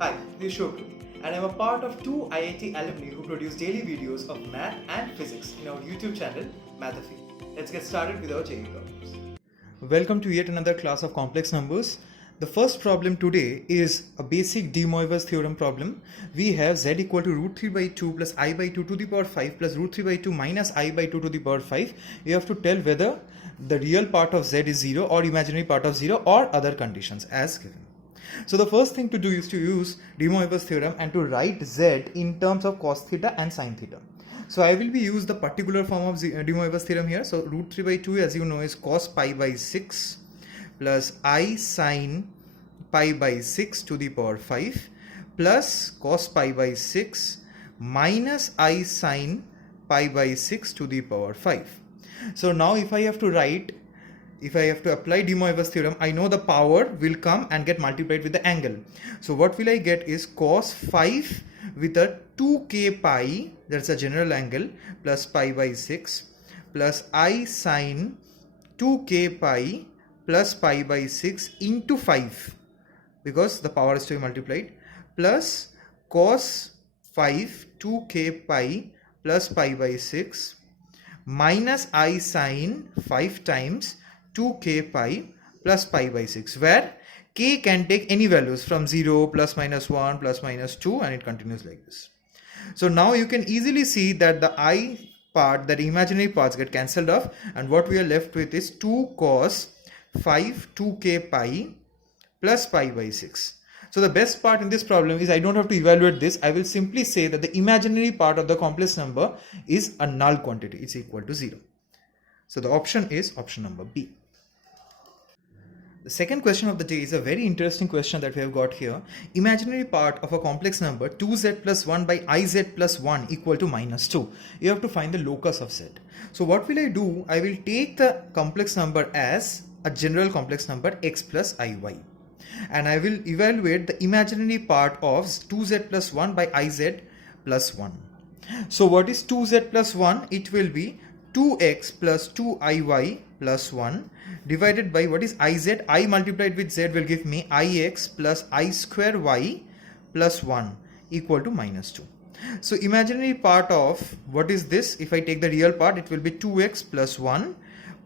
Hi, this is Shobhu, and I'm a part of two IIT alumni who produce daily videos of math and physics in our YouTube channel, Mathafi. Let's get started with our JEE problems. Welcome to yet another class of complex numbers. The first problem today is a basic de Moivre's theorem problem. We have z equal to root 3 by 2 plus I by 2 to the power 5 plus root 3 by 2 minus I by 2 to the power 5. You have to tell whether the real part of z is 0 or imaginary part of 0 or other conditions as given. So the first thing to do is to use de Moivre's theorem and to write z in terms of cos theta and sin theta. So I will be use the particular form of de Moivre's theorem here. So root 3 by 2, as you know, is cos pi by 6 plus I sin pi by 6 to the power 5 plus cos pi by 6 minus I sin pi by 6 to the power 5. So now if I have to apply de Moivre's theorem, I know the power will come and get multiplied with the angle. So what will I get is cos 5 with a 2k pi, that's a general angle, plus pi by 6 plus I sin 2k pi plus pi by 6 into 5 because the power is to be multiplied, plus cos 5 2k pi plus pi by 6 minus I sin 5 times 2k pi plus pi by 6, where k can take any values from 0, plus minus 1, plus minus 2, and it continues like this. So now you can easily see that the I part, that imaginary parts, get cancelled off, and what we are left with is 2 cos 5 2k pi plus pi by 6. So the best part in this problem is I don't have to evaluate this. I will simply say that the imaginary part of the complex number is a null quantity. It's equal to 0. So the option is option number B. The second question of the day is a very interesting question that we have got here. Imaginary part of a complex number 2z plus 1 by iz plus 1 equal to minus 2. You have to find the locus of z. So what will I do? I will take the complex number as a general complex number x plus iy. And I will evaluate the imaginary part of 2z plus 1 by iz plus 1. So what is 2z plus 1? It will be 2x plus 2iy plus 1 divided by what is iz. I multiplied with z will give me ix plus I square y plus 1 equal to minus 2. So imaginary part of what is this? If I take the real part, it will be 2x plus 1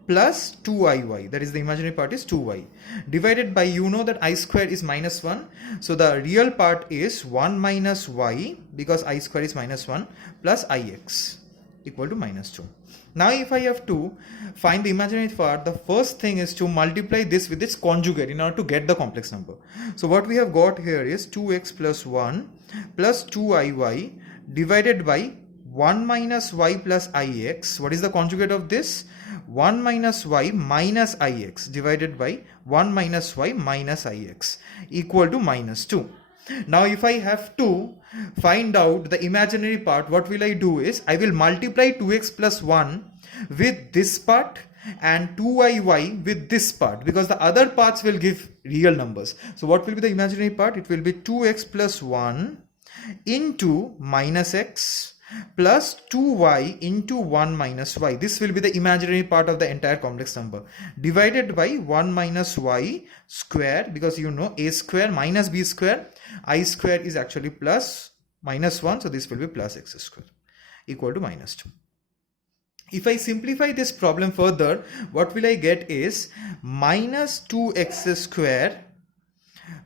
plus 2iy, that is the imaginary part is 2y, divided by, you know that I square is minus 1, so the real part is 1 minus y because I square is minus 1 plus ix equal to minus 2. Now if I have to find the imaginary part, the first thing is to multiply this with its conjugate in order to get the complex number. So what we have got here is 2x plus 1 plus 2iy divided by 1 minus y plus ix. What is the conjugate of this? 1 minus y minus ix divided by 1 minus y minus ix equal to minus 2. Now if I have to find out the imaginary part, what will I do is I will multiply 2x plus 1 with this part and 2iy with this part, because the other parts will give real numbers. So what will be the imaginary part? It will be 2x plus 1 into minus x plus 2y into 1 minus y. This will be the imaginary part of the entire complex number, divided by 1 minus y square, because you know a square minus b square, I square is actually plus minus 1, so this will be plus x square equal to minus 2. If I simplify this problem further, what will I get is minus 2x square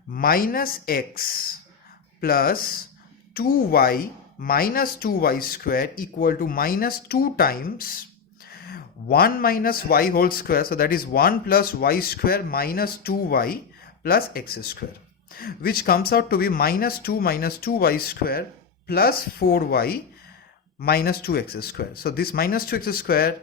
minus x plus 2y minus 2y square equal to minus 2 times 1 minus y whole square, so that is 1 plus y square minus 2y plus x square, which comes out to be minus 2y square plus 4y minus 2x square. So this minus 2x square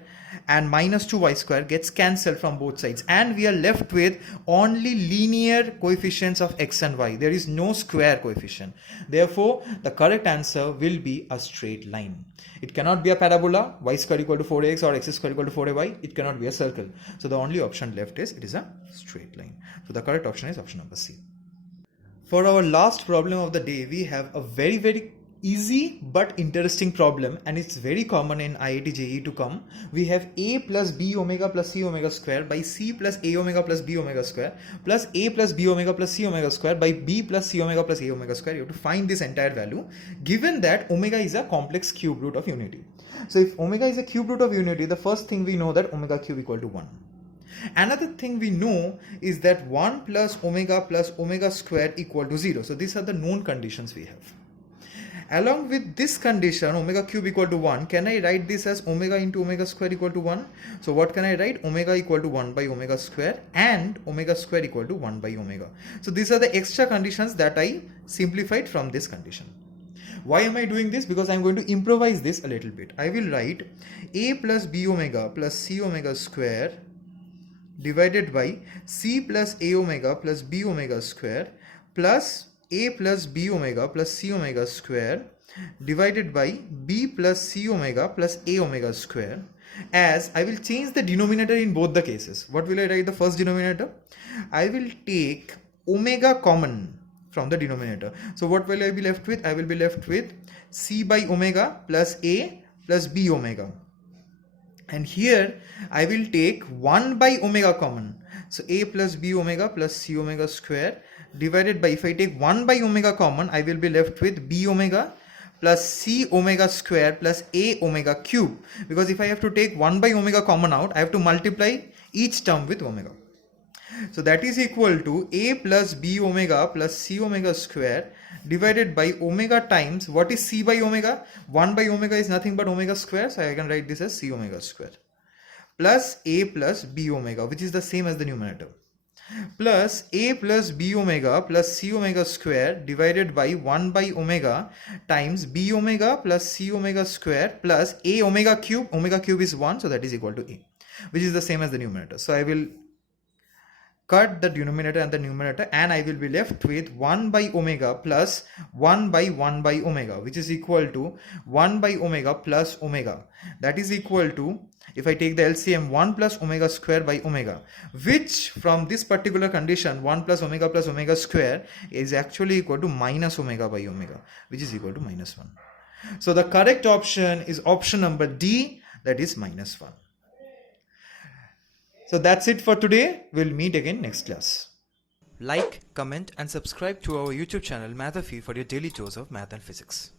and minus 2y square gets cancelled from both sides, and we are left with only linear coefficients of x and y. There is no square coefficient. Therefore the correct answer will be a straight line. It cannot be a parabola, y square equal to 4x or x square equal to 4ay. It cannot be a circle. So the only option left is it is a straight line. So the correct option is option number C. For our last problem of the day, we have a very easy but interesting problem, and it's very common in IIT JEE to come. We have a plus b omega plus c omega square by c plus a omega plus b omega square plus a plus b omega plus c omega square by b plus c omega plus a omega square. You have to find this entire value given that omega is a complex cube root of unity. So if omega is a cube root of unity, the first thing we know that omega cube equal to 1. Another thing we know is that 1 plus omega square equal to 0. So these are the known conditions we have. Along with this condition, omega cube equal to 1, can I write this as omega into omega square equal to 1? So what can I write? Omega equal to 1 by omega square and omega square equal to 1 by omega. So these are the extra conditions that I simplified from this condition. Why am I doing this? Because I am going to improvise this a little bit. I will write a plus b omega plus c omega square divided by c plus a omega plus b omega square plus a plus b omega plus c omega square divided by b plus c omega plus a omega square, as I will change the denominator in both the cases. What will I write the first denominator? I will take omega common from the denominator. So what will I be left with? I will be left with c by omega plus a plus b omega. And here I will take 1 by omega common. So a plus b omega plus c omega square divided by, if I take 1 by omega common, I will be left with b omega plus c omega square plus a omega cube. Because if I have to take 1 by omega common out, I have to multiply each term with omega. So that is equal to a plus b omega plus c omega square divided by omega times, what is c by omega? 1 by omega is nothing but omega square, so I can write this as c omega square, plus a plus b omega, which is the same as the numerator, plus a plus b omega plus c omega square divided by 1 by omega times b omega plus c omega square plus a omega cube is 1, so that is equal to a, which is the same as the numerator. So I will cut the denominator and the numerator, and I will be left with 1 by omega plus 1 by omega, which is equal to 1 by omega plus omega. That is equal to, if I take the LCM, 1 plus omega square by omega, which from this particular condition 1 plus omega square is actually equal to minus omega by omega, which is equal to minus 1. So the correct option is option number D, that is minus 1. So that's it for today. We'll meet again next class. Like, comment and subscribe to our YouTube channel Mathafi for your daily dose of math and physics.